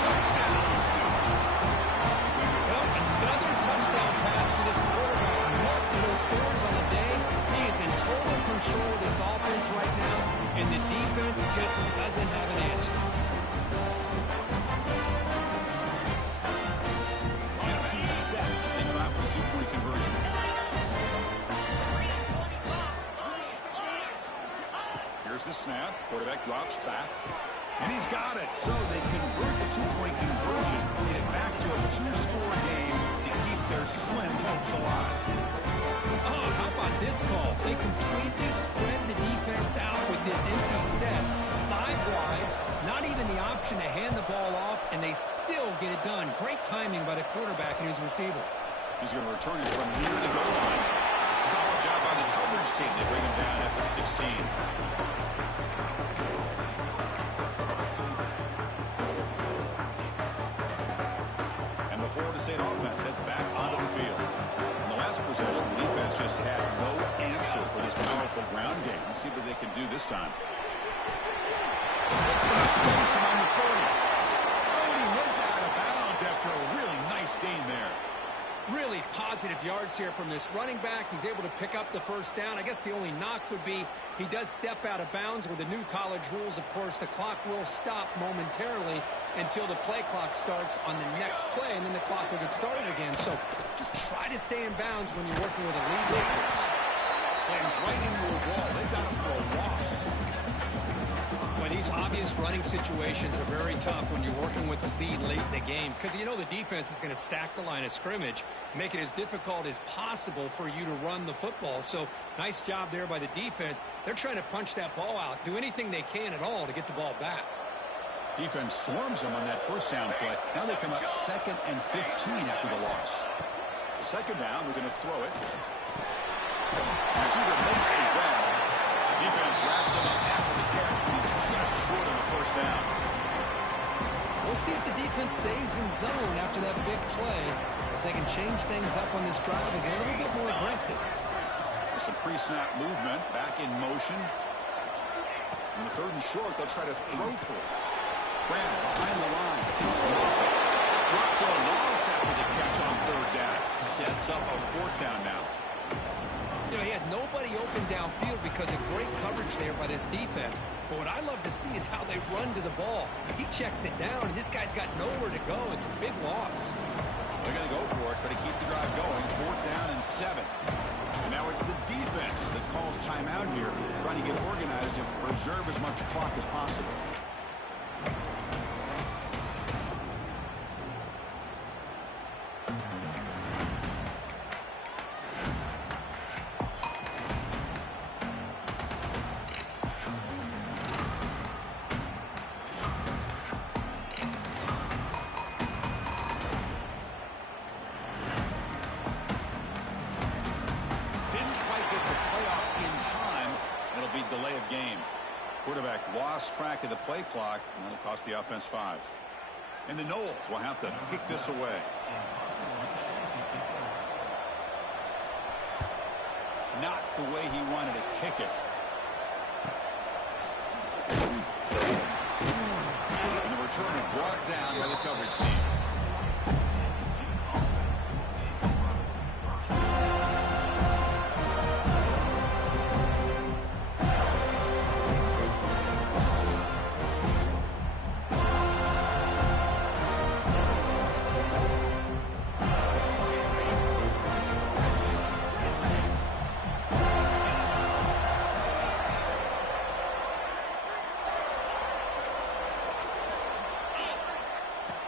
Touchdown. Duke. Well, another touchdown pass for this quarterback. Multiple scores on the day. He is in total control of this offense right now, and the defense just doesn't have an answer. And he's set as they try for the two-point conversion. Here's the snap. Quarterback drops back. And he's got it. So they convert the two-point conversion, get it back to a two-score game to keep their slim hopes alive. Oh, how about this call? They completely spread the defense out with this empty set. 5 wide, not even the option to hand the ball off, and they still get it done. Great timing by the quarterback and his receiver. He's going to return it from near the goal line. Solid job by the coverage team. They bring him down at the 16. And the Florida State offense heads back onto the field. In the last possession, the defense just had no answer for this powerful ground game. Let's see what they can do this time. Some space around the 30. Oh, he heads out of bounds after a really nice gain there. Really positive yards here from this running back. He's able to pick up the first down. I guess the only knock would be he does step out of bounds. With the new college rules, of course, the clock will stop momentarily until the play clock starts on the next play, and then the clock will get started again. So just try to stay in bounds when you're working with a lead like this. Slams right into a wall. They've got him for a loss. Boy, these obvious running situations are very tough when you're working with the lead late in the game, because you know the defense is going to stack the line of scrimmage, make it as difficult as possible for you to run the football. So nice job there by the defense. They're trying to punch that ball out, do anything they can at all to get the ball back. Defense swarms them on that first down play. Now they come up 2nd and 15 after the loss. Second down, we're going to throw it. Receiver makes the grab. Defense wraps him up after the catch, but he's just short of the first down. We'll see if the defense stays in zone after that big play. If they can change things up on this drive and get a little bit more aggressive. With some pre-snap movement, back in motion. In the 3rd and short, they'll try to throw for it. Graham behind the line. It's Moffitt. Drop throw loss after the catch on 3rd down. Sets up a 4th down now. You know, he had nobody open downfield because of great coverage there by this defense. But what I love to see is how they run to the ball. He checks it down, and this guy's got nowhere to go. It's a big loss. They're going to go for it, try to keep the drive going. 4th down and 7. And now it's the defense that calls timeout here, trying to get organized and preserve as much clock as possible. Delay of game. Quarterback lost track of the play clock, and that'll cost the offense 5. And the Knowles will have to kick this away. Not the way he wanted to kick it. And the return is brought down by the coverage team.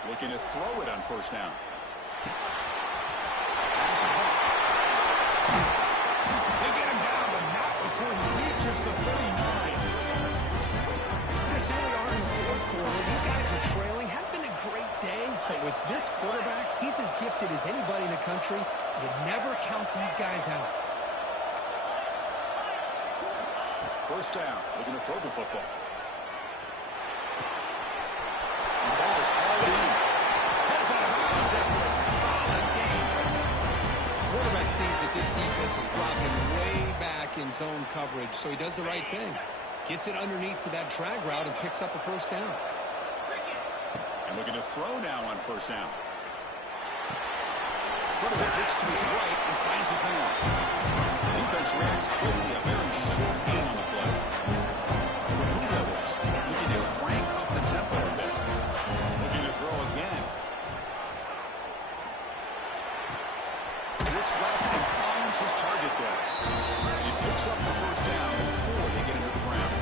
Looking to throw it on 1st down. They get him down, but not before he reaches the 39. Chris, here we are in the 4th quarter. These guys are trailing. Hadn't been a great day, but with this quarterback, he's as gifted as anybody in the country. You never count these guys out. 1st down. Looking to throw the football. The ball is hauled in. Heads out of bounds after a solid game. Quarterback sees that this defense is dropping way back in zone coverage, so he does the right thing. Gets it underneath to that drag route and picks up a 1st down. And looking to throw now on 1st down. Quarterback looks to his right and finds his man. The defense reacts quickly. A very short gain on the play. The Blue Devils looking to crank up the tempo a bit. Looking to throw again. Looks left and finds his target there. He picks up the 1st down before they get into the ground.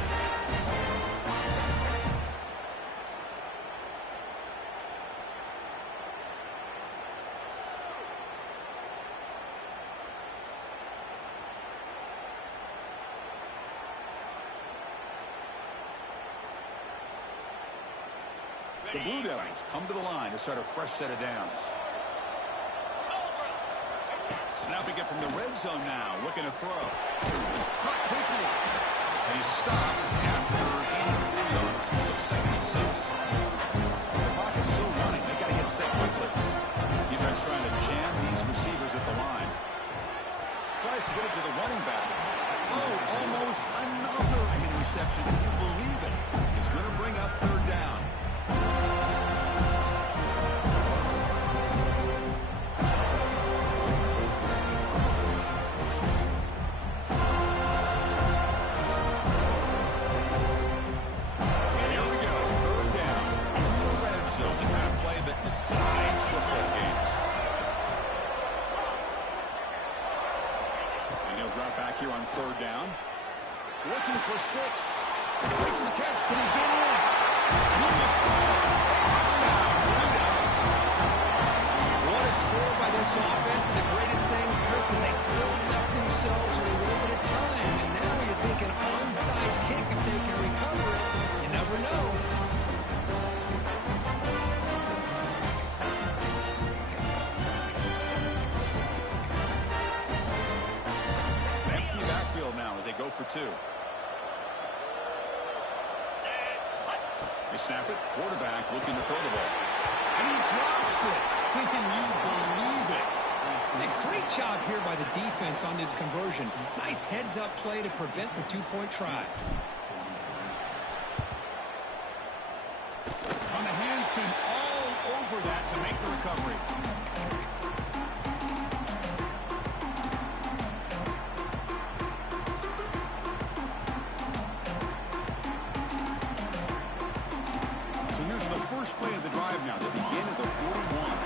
The Blue Devils come to the line to start a fresh set of downs. Snapping it from the red zone now, looking to throw. Caught quickly. And he's stopped after 84 yards, so 2nd and 6. The clock is still running. They've got to get set quickly. Defense trying to jam these receivers at the line. Tries to get it to the running back. Oh, almost another interception. Can you believe it? It's going to bring up 3rd down. Decides football games. And he'll drop back here on 3rd down. Looking for 6. Makes the catch. Can he get in? He will score. Touchdown. Blue Devils. What a score by this offense. And the greatest thing, Chris, is they still left themselves with a little bit of time. And now you're thinking onside kick if they can recover it. You never know. 2. They snap it. Quarterback looking to throw the ball. And he drops it. Can you believe it? And a great job here by the defense on this conversion. Nice heads-up play to prevent the two-point try. On the hands team all over that to make the recovery. So here's the first play of the drive now. They begin at the 41.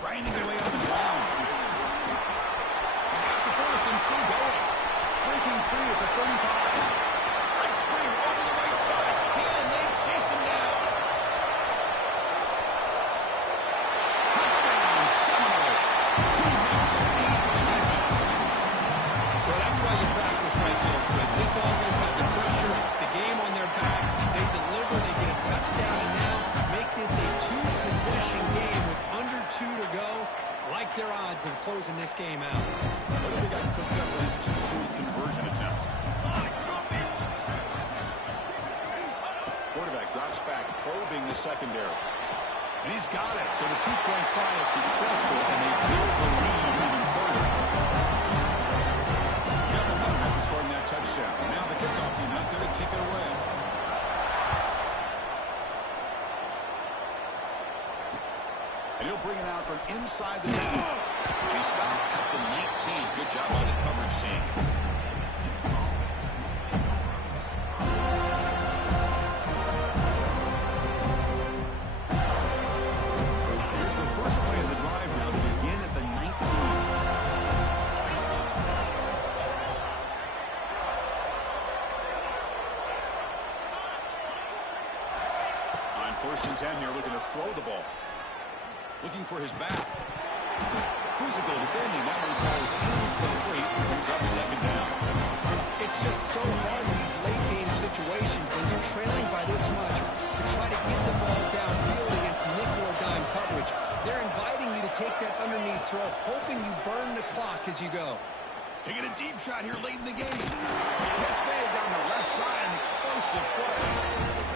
Grinding away on the ground. He's got the first and still going. Breaking free at the 35. Spring over the right side. Hill and they chase him down. Touchdown, Seminoles. Too much speed for the defense. Well, that's why you practice right there, Chris. This offense had the pressure, the game on their back. They deliver, they get a touchdown, and now make this a two-possession game with under 2 to go. I like their odds of closing this game out. What if they got cooked up with his 2-point conversion attempts? Quarterback drops back, probing the secondary. And he's got it. So the 2-point try is successful, and they build the lead even further. Got momentum after scoring that touchdown. Now the kickoff team out there to kick it away. And he'll bring it out from inside the 10. And he stopped at the 19. Good job by the coverage team. First and 10 here, looking to throw the ball. Looking for his back. Physical defending. That one falls incomplete. Brings up second down. It's just so hard in these late-game situations when you're trailing by this much to try to get the ball downfield against nickel or dime coverage. They're inviting you to take that underneath throw, hoping you burn the clock as you go. Taking a deep shot here late in the game. Catch made down the left side. An explosive play.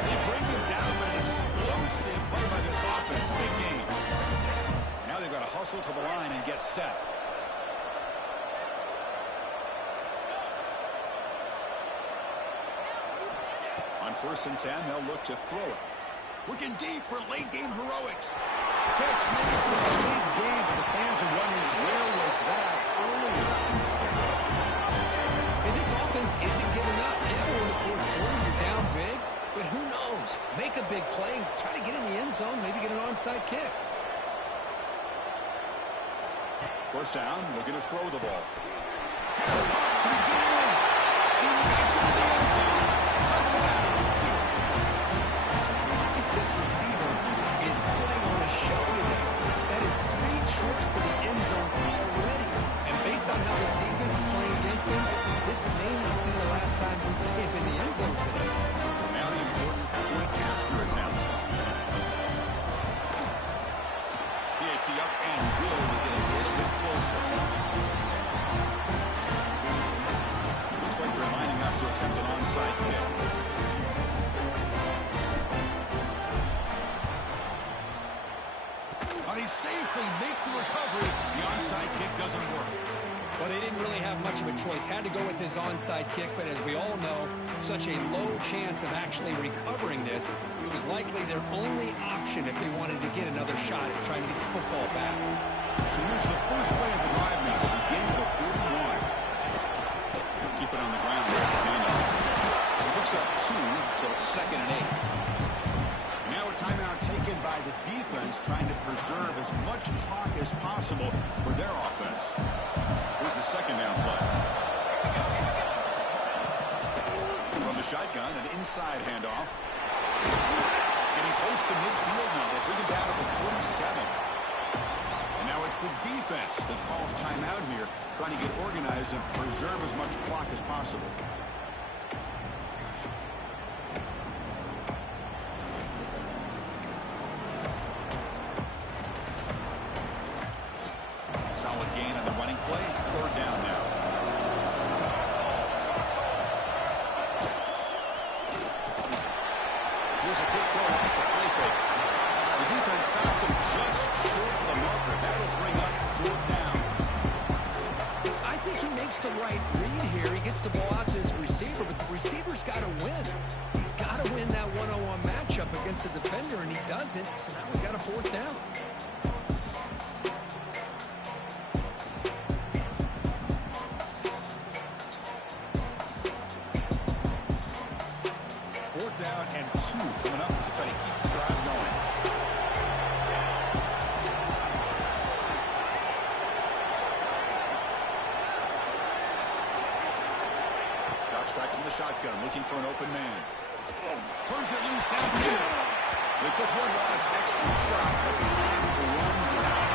They bring him down, but an explosive play by this offense. Big game. Now they've got to hustle to the line and get set. On first and 10, they'll look to throw it. Looking deep for late-game heroics. Catch made for the big game, but the fans are wondering, where was that earlier in this thing? And this offense isn't giving up. Yeah, we're in the fourth quarter, you're down big, but who knows? Make a big play, try to get in the end zone, maybe get an onside kick. First down, looking to throw the ball. Can he get in? He makes it to the end zone. Touchdown. This receiver is putting on a show today. That is 3 trips to the end zone already. And based on how this defense is playing against him, this may not be the last time we see him in the end zone today. Now the important point after attempt. PAT up and good to get a little bit closer. Looks like they're lining up to attempt an onside kick. They safely make the recovery. The onside kick doesn't work. But they didn't really have much of a choice. Had to go with his onside kick, but as we all know, such a low chance of actually recovering this. It was likely their only option if they wanted to get another shot at trying to get the football back. So here's the first play of the drive now, the beginning of the 41. Keep it on the ground. There's the handoff. He picks up 2, so it's 2nd and 8. Now a timeout taken by the defense, trying to preserve as much clock as possible for their offense. Here's the second down play. From the shotgun, an inside handoff. Getting close to midfield now. They bring it down to the 47. And now it's the defense that calls timeout here, trying to get organized and preserve as much clock as possible. Solid gain on the running play. 3rd down. throws a quick throw off the play fake. The defense stops him just short of the marker. That'll bring up fourth down. I think he makes the right read here. He gets the ball out to his receiver, but the receiver's got to win. He's got to win that one-on-one matchup against the defender, and he doesn't. So now we've got a fourth down. Fourth down and 2 coming up to try to keep the drive going. Drops back from the shotgun, looking for an open man. Turns it loose downfield. They took one last extra shot, but time runs out.